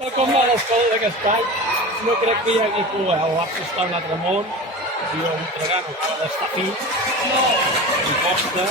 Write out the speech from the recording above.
Tal com va l'escola d'aquest any, no crec que hi hagi poder. El Barça està en un altre món, i el Voltregà no acaba d'estar fi, i costa,